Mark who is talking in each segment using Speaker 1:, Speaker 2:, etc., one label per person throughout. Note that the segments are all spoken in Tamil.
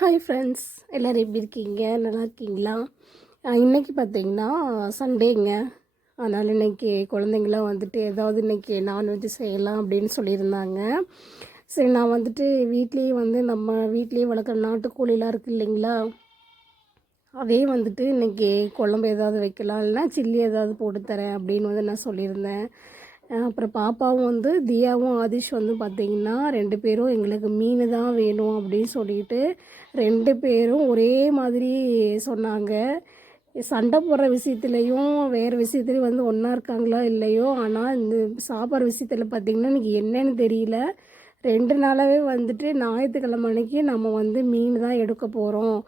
Speaker 1: ஹாய் ஃப்ரெண்ட்ஸ் எல்லோரும் எப்படி இருக்கீங்க நல்லா இருக்கீங்களா இன்றைக்கி பார்த்தீங்கன்னா சண்டேங்க அதனால் இன்றைக்கி குழந்தைங்களாம் வந்துட்டு ஏதாவது இன்றைக்கி நான்வெஜ்ஜு செய்யலாம் அப்படின்னு சொல்லியிருந்தாங்க சரி நான் வந்துட்டு வீட்லேயே வந்து நம்ம வீட்லேயே வளர்க்குற நாட்டுக்கோழிலாம் இருக்குது இல்லைங்களா அதே வந்துட்டு இன்றைக்கி குழம்பு ஏதாவது வைக்கலாம் இல்லைனா சில்லி ஏதாவது போட்டு தரேன் அப்படின்னு வந்து நான் சொல்லியிருந்தேன் அப்புறம் பாப்பாவும் வந்து தியாவும் ஆதிஷ் வந்து பார்த்திங்கன்னா ரெண்டு பேரும் எங்களுக்கு மீன் தான் வேணும் அப்படின்னு சொல்லிட்டு ரெண்டு பேரும் ஒரே மாதிரி சொன்னாங்க சண்டை போடுற விஷயத்துலையும் வேறு விஷயத்துலையும் வந்து ஒன்றா இருக்காங்களோ இல்லையோ ஆனால் இந்த சாப்பாடு விஷயத்தில் பார்த்திங்கன்னா எனக்கு என்னன்னு தெரியல ரெண்டு நாளாகவே வந்துட்டு ஞாயிற்றுக்கிழமை அன்னைக்கு நம்ம வந்து மீன் தான் எடுக்க போகிறோம்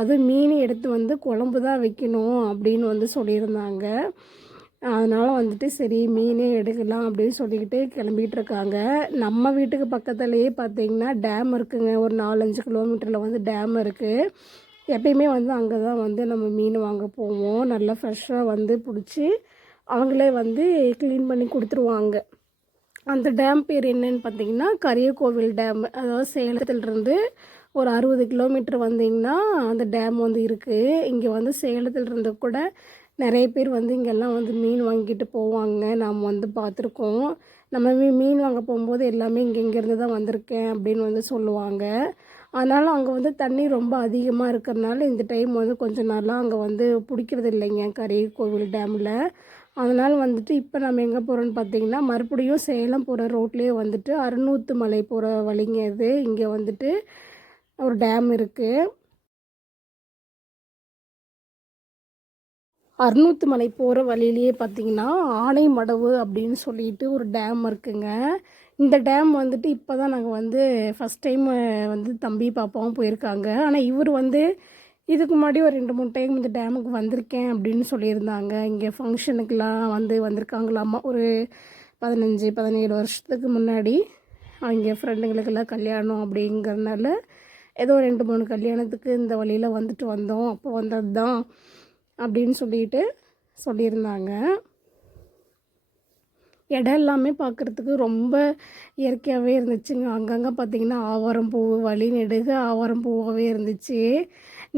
Speaker 1: அதுவும் மீன் எடுத்து வந்து குழம்பு தான் வைக்கணும் அப்படின்னு வந்து சொல்லியிருந்தாங்க அதனால் வந்துட்டு சரி மீனே எடுக்கலாம் அப்படின்னு சொல்லிக்கிட்டு கிளம்பிகிட்டு இருக்காங்க நம்ம வீட்டுக்கு பக்கத்துலேயே பார்த்தீங்கன்னா டேம் இருக்குங்க ஒரு நாலஞ்சு கிலோமீட்டரில் வந்து டேம் இருக்குது எப்பயுமே வந்து அங்கே தான் வந்து நம்ம மீன் வாங்க போவோம் நல்லா ஃப்ரெஷ்ஷாக வந்து பிடிச்சி அவங்களே வந்து க்ளீன் பண்ணி கொடுத்துருவாங்க அந்த டேம் பேர் என்னன்னு பார்த்தீங்கன்னா கரியகோவில் டேம் அதாவது சேலத்துலேருந்து ஒரு அறுபது கிலோமீட்டர் வந்தீங்கன்னா அந்த டேம் வந்து இருக்குது இங்கே வந்து சேலத்துலேருந்து கூட நிறைய பேர் வந்து இங்கெல்லாம் வந்து மீன் வாங்கிட்டு போவாங்க நாம் வந்து பார்த்துருக்கோம் நம்ம மீ மீன் வாங்க போகும்போது எல்லாமே இங்கே இங்கேருந்து தான் வந்திருக்கேன் அப்படின்னு வந்து சொல்லுவாங்க ஆனாலும் அங்கே வந்து தண்ணி ரொம்ப அதிகமாக இருக்கிறனால இந்த டைம் வந்து கொஞ்சம் நாளாக அங்கே வந்து பிடிக்கிறது இல்லைங்க கரை கோவில் டேமில் அதனால் வந்துட்டு இப்போ நம்ம எங்கே போகிறோன்னு பார்த்தீங்கன்னா மறுபடியும் சேலம் போகிற ரோட்லேயே வந்துட்டு அறுநூத்து மலை போகிற வழிங்க இது இங்கே வந்துட்டு ஒரு டேம் இருக்குது அறுநூத்து மலை போகிற வழியிலேயே பார்த்தீங்கன்னா ஆனைமடவு அப்படின்னு சொல்லிட்டு ஒரு டேம் இருக்குங்க இந்த டேம் வந்துட்டு இப்போ தான் நாங்கள் வந்து ஃபஸ்ட் டைம் வந்து தம்பி பாப்பாவும் போயிருக்காங்க ஆனால் இவர் வந்து இதுக்கு முன்னாடி ஒரு ரெண்டு மூணு டைம் இந்த டேமுக்கு வந்திருக்கேன் அப்படின்னு சொல்லியிருந்தாங்க இங்கே ஃபங்க்ஷனுக்கெலாம் வந்து வந்திருக்காங்களாமா ஒரு பதினஞ்சு பதினேழு வருஷத்துக்கு முன்னாடி அவங்க ஃப்ரெண்டுங்களுக்கெல்லாம் கல்யாணம் அப்படிங்கிறதுனால ஏதோ ரெண்டு மூணு கல்யாணத்துக்கு இந்த வழியில் வந்துட்டு வந்தோம் அப்போ வந்தது தான் அப்படின்னு சொல்லிட்டு சொல்லியிருந்தாங்க இடம் எல்லாமே பார்க்குறதுக்கு ரொம்ப இயற்கையாகவே இருந்துச்சுங்க அங்கங்கே பார்த்திங்கன்னா ஆவாரம் பூ வழி நெடுக ஆவாரம் பூவாகவே இருந்துச்சு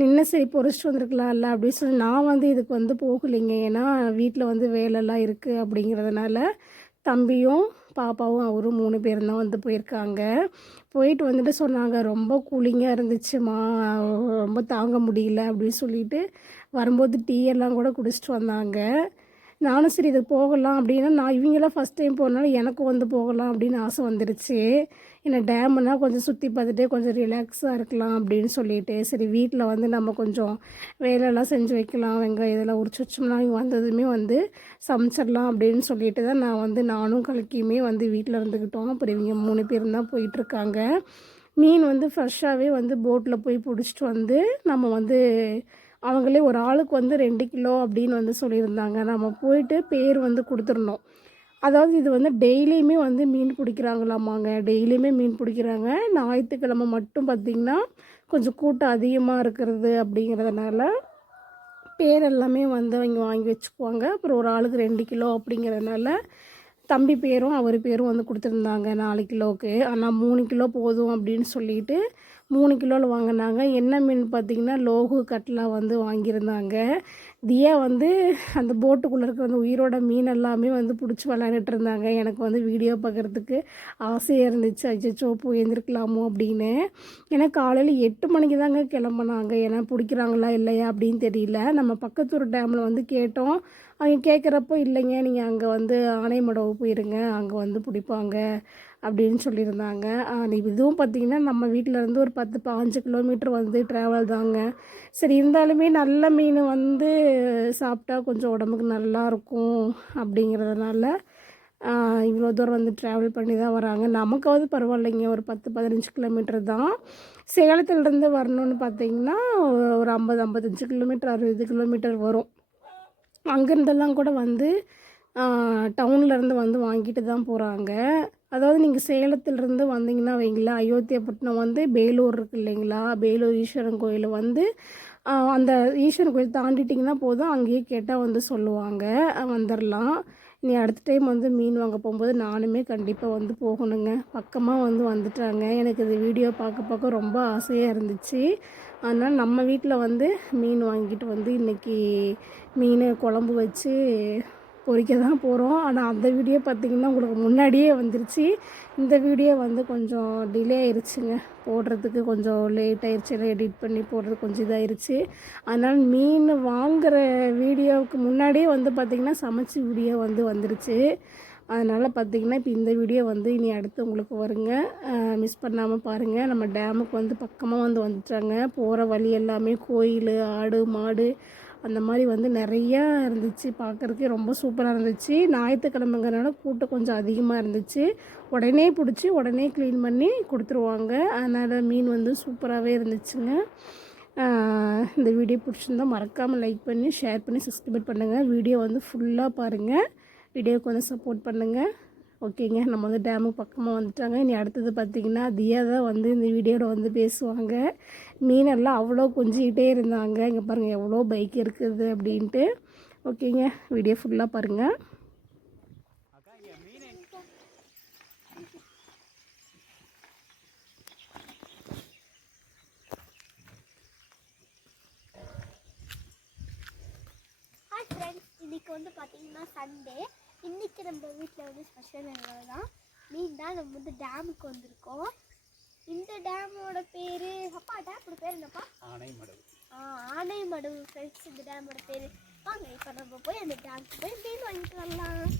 Speaker 1: நின்ன சரி பொறிச்சிட்டு வந்திருக்கலாம்ல அப்படின்னு சொல்லி நான் வந்து இதுக்கு வந்து போகலைங்க ஏன்னா வீட்டில் வந்து வேலைலாம் இருக்குது அப்படிங்கிறதுனால தம்பியும் பாப்பாவும் அவரும் மூணு பேரும் தான் வந்து போயிருக்காங்க போயிட்டு வந்துட்டு சொன்னாங்க ரொம்ப கூலிங்காக இருந்துச்சுமா ரொம்ப தாங்க முடியல அப்படின்னு சொல்லிட்டு வரும்போது டீ எல்லாம் கூட குடிச்சிட்டு வந்தாங்க நானும் சரி இது போகலாம் அப்படின்னா நான் இவங்கெல்லாம் ஃபஸ்ட் டைம் போனாலும் எனக்கும் வந்து போகலாம் அப்படின்னு ஆசை வந்துருச்சு ஏன்னா டேம்னா கொஞ்சம் சுற்றி பார்த்துட்டு கொஞ்சம் ரிலாக்ஸாக இருக்கலாம் அப்படின்னு சொல்லிட்டு சரி வீட்டில் வந்து நம்ம கொஞ்சம் வேலையெல்லாம் செஞ்சு வைக்கலாம் வெங்காயம் இதெல்லாம் உரிச்சு வச்சோம்னா இவங்க வந்ததுமே வந்து சமைச்சிடலாம் அப்படின்னு சொல்லிட்டு தான் நான் வந்து நானும் கலக்கியுமே வந்து வீட்டில் இருந்துக்கிட்டோம் அப்புறம் இவங்க மூணு பேரும் தான் போயிட்டுருக்காங்க மீன் வந்து ஃப்ரெஷ்ஷாகவே வந்து போட்டில் போய் பிடிச்சிட்டு வந்து நம்ம வந்து அவங்களே ஒரு ஆளுக்கு வந்து ரெண்டு கிலோ அப்படின்னு வந்து சொல்லியிருந்தாங்க நம்ம போயிட்டு பேர் வந்து கொடுத்துருந்தோம் அதாவது இது வந்து டெய்லியுமே வந்து மீன் பிடிக்கிறாங்களாமாங்க டெய்லியுமே மீன் பிடிக்கிறாங்க ஞாயிற்றுக்கிழமை மட்டும் பார்த்திங்கன்னா கொஞ்சம் கூட்டம் அதிகமாக இருக்கிறது அப்படிங்கிறதுனால பேர் எல்லாமே வந்து அவங்க வாங்கி வச்சுக்குவாங்க அப்புறம் ஒரு ஆளுக்கு ரெண்டு கிலோ அப்படிங்கிறதுனால தம்பி பேரும் அவர் பேரும் வந்து கொடுத்துருந்தாங்க நாலு கிலோவுக்கு ஆனால் மூணு கிலோ போதும் அப்படின்னு சொல்லிட்டு மூணு கிலோவில் வாங்கினாங்க என்ன மீன் பார்த்திங்கன்னா லோகு கட்லா வந்து வாங்கியிருந்தாங்க தியா வந்து அந்த போட்டுக்குள்ளே இருக்க அந்த உயிரோட மீன் எல்லாமே வந்து பிடிச்சி விளாண்டுட்டு இருந்தாங்க எனக்கு வந்து வீடியோ பார்க்குறதுக்கு ஆசையாக இருந்துச்சு அச்சோ போய் எழுந்திருக்கலாமோ அப்படின்னு ஏன்னா காலையில் எட்டு மணிக்கு தாங்க கிளம்புனாங்க ஏன்னா பிடிக்கிறாங்களா இல்லையா அப்படின்னு தெரியல நம்ம பக்கத்தூர் டேமில் வந்து கேட்டோம் அவங்க கேட்குறப்போ இல்லைங்க நீங்கள் அங்கே வந்து ஆனைமடவு போயிருங்க அங்கே வந்து பிடிப்பாங்க அப்படின்னு சொல்லியிருந்தாங்க இதுவும் பார்த்திங்கன்னா நம்ம வீட்டிலேருந்து ஒரு பத்து பாஞ்சு கிலோமீட்டர் வந்து ட்ராவல் தாங்க சரி இருந்தாலுமே நல்ல மீன் வந்து சாப்பிட்டா கொஞ்சம் உடம்புக்கு நல்லாயிருக்கும் அப்படிங்கிறதுனால இவ்வளோ தூரம் வந்து ட்ராவல் பண்ணி தான் வராங்க நமக்காவது பரவாயில்லைங்க ஒரு பத்து பதினஞ்சு கிலோமீட்டர் தான் சேலத்துலேருந்து வரணும்னு பார்த்திங்கன்னா ஒரு ஐம்பது ஐம்பத்தஞ்சு கிலோமீட்டர் அறுபது கிலோமீட்டர் வரும் அங்கேருந்தெல்லாம் கூட வந்து டவுன்லேருந்து வந்து வாங்கிட்டு தான் போகிறாங்க அதாவது நீங்கள் சேலத்திலிருந்து வந்தீங்கன்னா வைங்களா அயோத்தியாப்பட்டினம் வந்து பேலூர் இருக்கு இல்லைங்களா பேலூர் ஈஸ்வரன் கோயில் வந்து அந்த ஈஸ்வரன் கோயில் தாண்டிட்டிங்கன்னா போதும் அங்கேயே கேட்டால் வந்து சொல்லுவாங்க வந்துடலாம் நீ அடுத்த டைம் வந்து மீன் வாங்க போகும்போது நானுமே கண்டிப்பாக வந்து போகணுங்க பக்கமாக வந்து வந்துட்டாங்க எனக்கு இது வீடியோ பார்க்க பார்க்க ரொம்ப ஆசையாக இருந்துச்சு அதனால் நம்ம வீட்டில் வந்து மீன் வாங்கிட்டு வந்து இன்றைக்கி மீன் குழம்பு வச்சு பொறிக்க தான் போகிறோம் ஆனால் அந்த வீடியோ பார்த்திங்கன்னா உங்களுக்கு முன்னாடியே வந்துருச்சு இந்த வீடியோ வந்து கொஞ்சம் டிலே ஆயிடுச்சுங்க போடுறதுக்கு கொஞ்சம் லேட் ஆயிடுச்சு எடிட் பண்ணி போடுறது கொஞ்சம் இதாயிருச்சு அதனால் மீன் வாங்குகிற வீடியோவுக்கு முன்னாடியே வந்து பார்த்திங்கன்னா சமைச்சு வீடியோ வந்து வந்துருச்சு அதனால் பார்த்திங்கன்னா இப்போ இந்த வீடியோ வந்து இனி அடுத்து உங்களுக்கு வருங்க மிஸ் பண்ணாமல் பாருங்கள் நம்ம டேமுக்கு வந்து பக்கமாக வந்து வந்துட்டாங்க போகிற வழி எல்லாமே கோயில் ஆடு மாடு அந்த மாதிரி வந்து நிறையா இருந்துச்சு பார்க்குறதுக்கே ரொம்ப சூப்பராக இருந்துச்சு ஞாயிற்றுக்கிழமைங்கிறனால கூட்டம் கொஞ்சம் அதிகமாக இருந்துச்சு உடனே பிடிச்சி உடனே க்ளீன் பண்ணி கொடுத்துருவாங்க அதனால் மீன் வந்து சூப்பராகவே இருந்துச்சுங்க இந்த வீடியோ பிடிச்சிருந்தால் மறக்காமல் லைக் பண்ணி ஷேர் பண்ணி சப்ஸ்கிரைப் பண்ணுங்கள் வீடியோ வந்து ஃபுல்லாக பாருங்கள் வீடியோவுக்கு வந்து சப்போர்ட் பண்ணுங்கள் ஓகேங்க நம்ம வந்து டேமுக்கு பக்கமாக வந்துட்டாங்க இனி அடுத்தது பார்த்திங்கன்னா தியா தான் வந்து இந்த வீடியோவில் வந்து பேசுவாங்க மீனெல்லாம் அவ்வளோ கொஞ்சிக்கிட்டே இருந்தாங்க இங்கே பாருங்கள் எவ்வளோ பைக் இருக்குது அப்படின்ட்டு ஓகேங்க வீடியோ ஃபுல்லாக பாருங்கள்
Speaker 2: இன்னைக்கு வந்து பார்த்தீங்கன்னா சண்டே இன்றைக்கி நம்ம வீட்டில் வந்து ஸ்பெஷல் என்னோட தான் மீன் தான் நம்ம வந்து டேமுக்கு வந்திருக்கோம் இந்த டேமோட பேர் அப்பா டேமோட பேர் என்னப்பா ஆனைமடவு ஆ ஆனைமடவு ஃப்ரெண்ட்ஸ் இந்த டேமோட பேர் வாங்க இப்போ நம்ம போய் அந்த டேமுக்கு போய் மீன் வாங்கிட்டு வரலாம்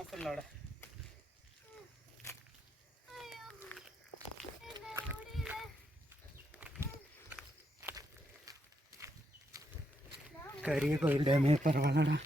Speaker 3: മസല്ല അവിടെ കരിയ ഡാമേ പർവ്വതടാ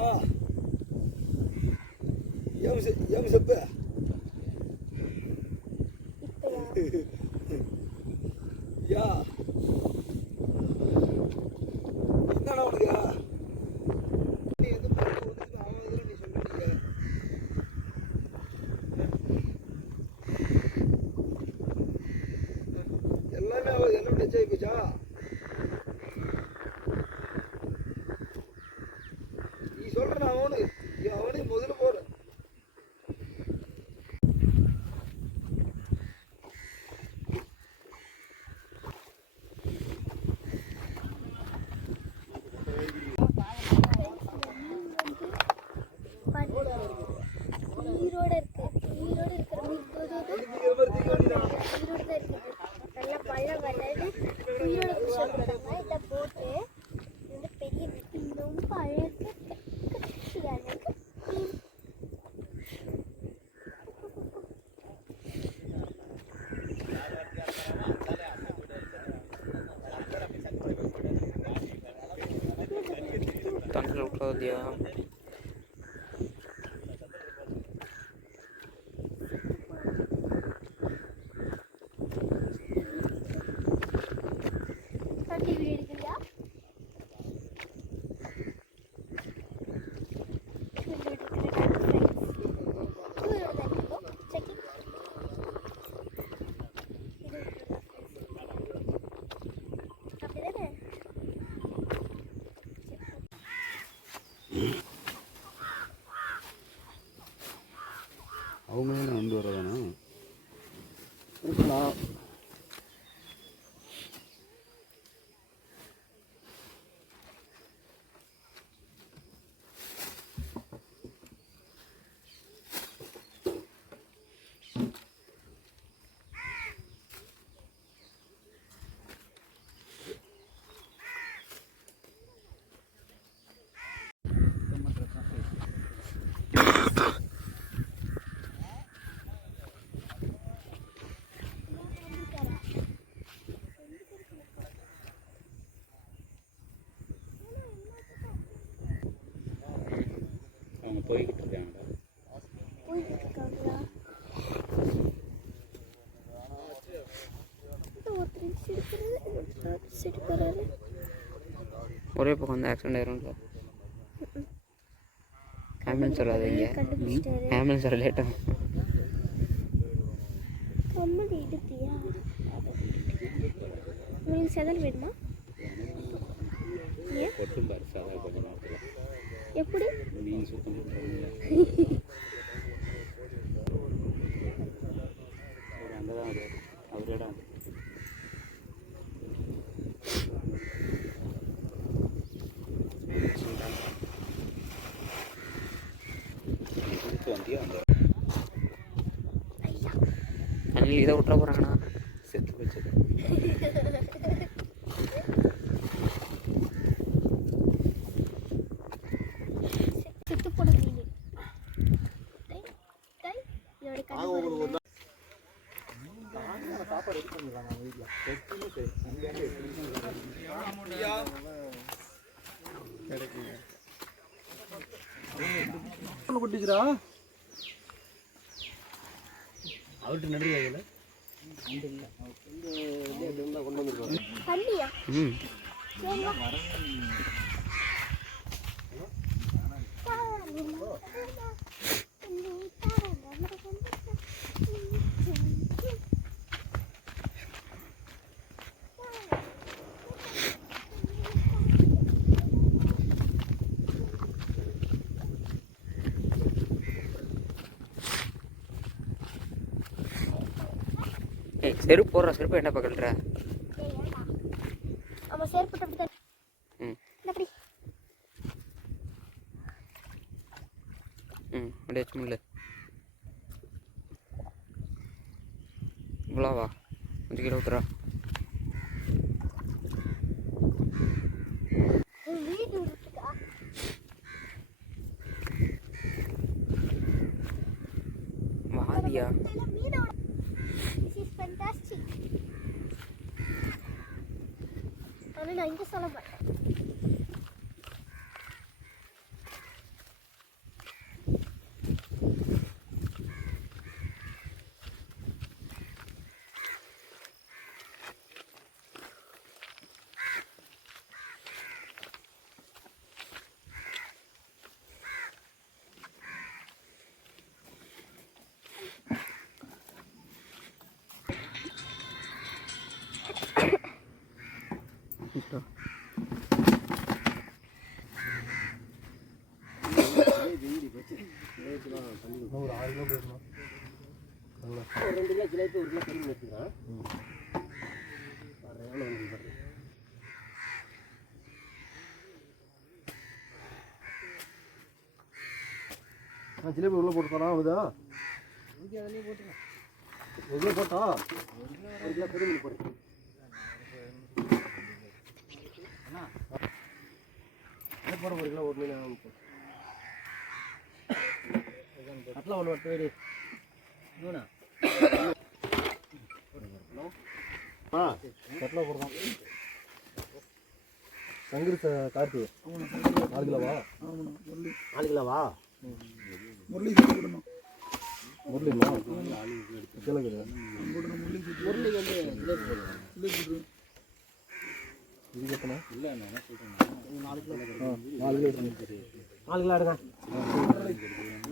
Speaker 4: 啊，要不是，要不是笨。
Speaker 5: giường Thank you.
Speaker 6: சைடு போகிறாரு ஒரே பக்கம் வந்து ஆக்சிடென்ட் ஆயிரும் சார் ஆம்புலன்ஸ் சொல்லாதீங்க ஆம்புலன்ஸ் வர லேட்டாக
Speaker 2: கம்மல் இடுப்பியா உங்களுக்கு செதல் வேணுமா எப்படி
Speaker 7: குட்டிச்சுரா அவர்கிட்ட நடுறியா
Speaker 2: இதில் கொண்டு வந்துருக்கோம்
Speaker 7: செருப்பு போடுற செருப்பு என்ன பக்கல்ற
Speaker 2: நம்ம செருப்பு
Speaker 8: ரெண்டு கிலோ ஜிலேபி ஒரு கிலோ கறி வந்து நான் ஜிலேபி அவதா இங்கே அதிலே போட்டுக்கலாம் ஒரு கிலோ போட்டா ஒரு கிலோ கறி போடு அண்ணா போட ஒரு கிலோ ஒரு மீன் போட்டு అట్లా వాళ్ళు పట్టుకోడు నూనె ఎట్లా కొడదాం சங்கரு காட்டு நாலு கிலோவா நாலு கிலோவா முரளி போடணும் முரளிங்களா கிழக்கு முரளி வந்து இது எத்தனை இல்லை நாலு கிலோ நாலு கிலோ நாலு கிலோ எடுங்க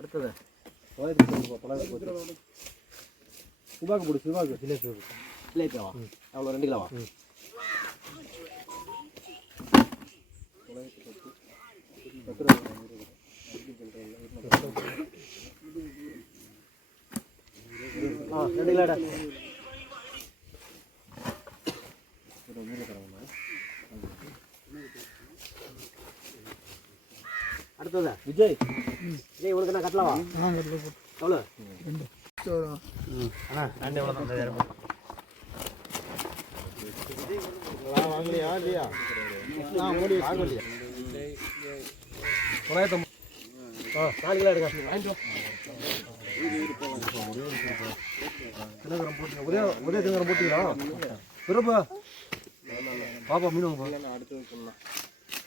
Speaker 8: அடுத்தது போடு சுபாக்கு ஜிலேபி ஜிலேபியாவா எவ்வளோ ரெண்டு கிலோவா அடுத்ததா விஜய் இதே இவனுக்கு நான் கட்டலாவா எவ்வளோ ரெண்டு வாங்கலையா இல்லையா வாங்கலையா தொள்ளாயிரத்தி ஆ நாலு கிலோ எடுங்க வாங்கிட்டு தினகரம் போட்டு ஒரே ஒரே தினகரம் போட்டுக்கலாம் திரும்ப பாப்பா மீன் வாங்க அடுத்தது சொல்லலாம்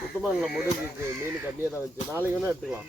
Speaker 8: சுத்தமாக இல்லை முடிஞ்சிச்சு மீன் கம்மியாக தான் வந்துச்சு நாளைக்கு வேணால் எடுத்துக்கலாம்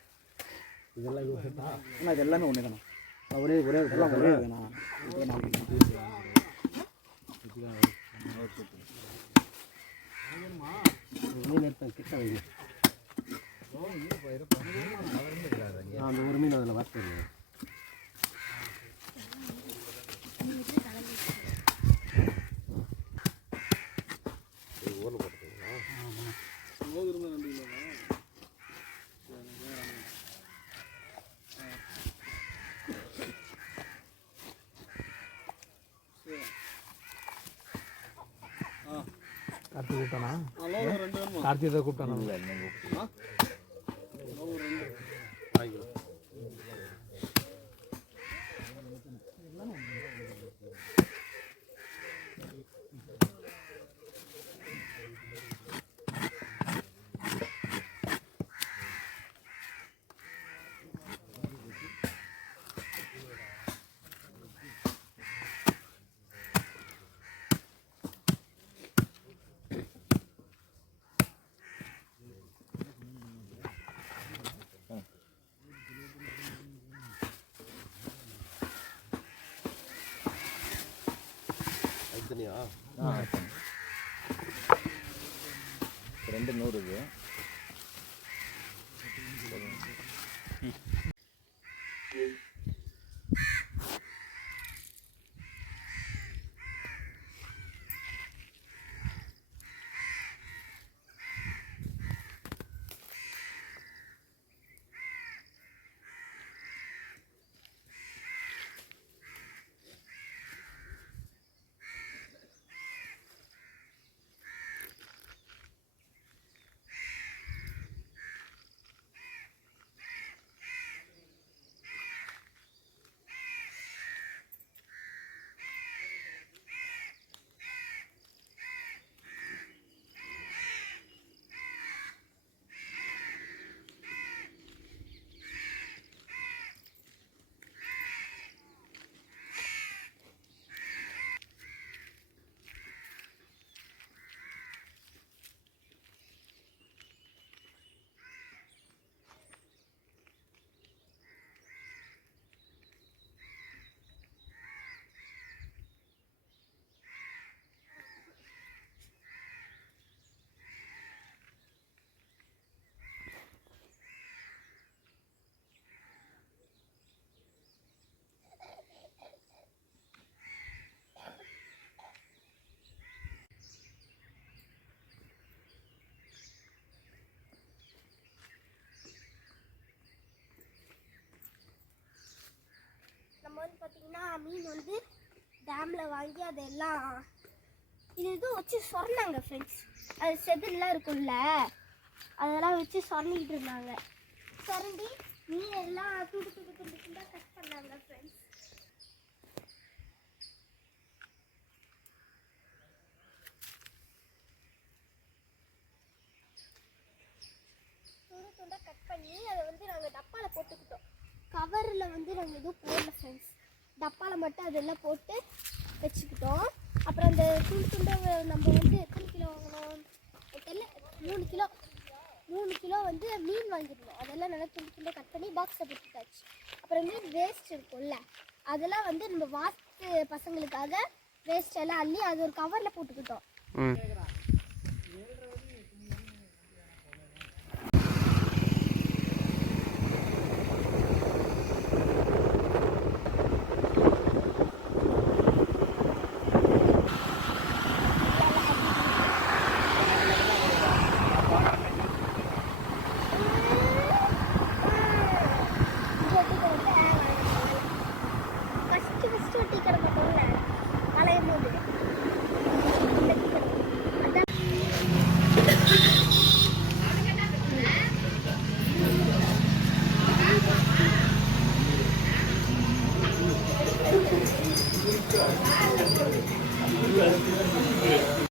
Speaker 8: இதெல்லாம் இது அண்ணா இது எல்லாமே ஒன்று தானே ஒரே ஒரே இதெல்லாம் ஒரே இதுண்ணா கிட்ட வைங்க அந்த ஒரு மீன் அதில் வரத்து দিয়ে খুব টানা 啊啊！
Speaker 2: எல்லா மீன் வந்து டேமில் வாங்கி அதெல்லாம் இது எதுவும் வச்சு சொன்னாங்க ஃப்ரெண்ட்ஸ் அது செதில்லாம் இருக்கும்ல அதெல்லாம் வச்சு சொன்னிக்கிட்டு இருந்தாங்க சொரண்டி மீன் எல்லாம் துண்டு துண்டு துண்டு துண்டாக கட் பண்ணாங்க ஃப்ரெண்ட்ஸ் துண்டு துண்டாக கட் பண்ணி அதை வந்து நாங்கள் டப்பாவில் போட்டுக்கிட்டோம் கவரில் வந்து நாங்கள் எதுவும் போடல ஃப்ரெண்ட்ஸ் டப்பாவில் மட்டும் அதெல்லாம் போட்டு வச்சுக்கிட்டோம் அப்புறம் அந்த துண்டு துண்டை நம்ம வந்து எத்தனை கிலோ வாங்கினோம் தெரியல மூணு கிலோ மூணு கிலோ வந்து மீன் வாங்கியிருந்தோம் அதெல்லாம் நல்லா துண்டு துண்டை கட் பண்ணி பாக்ஸை போட்டுட்டாச்சு அப்புறம் மீன் வேஸ்ட் இருக்கும்ல அதெல்லாம் வந்து நம்ம வாஸ்து பசங்களுக்காக வேஸ்ட் எல்லாம் அள்ளி அது ஒரு கவரில் போட்டுக்கிட்டோம்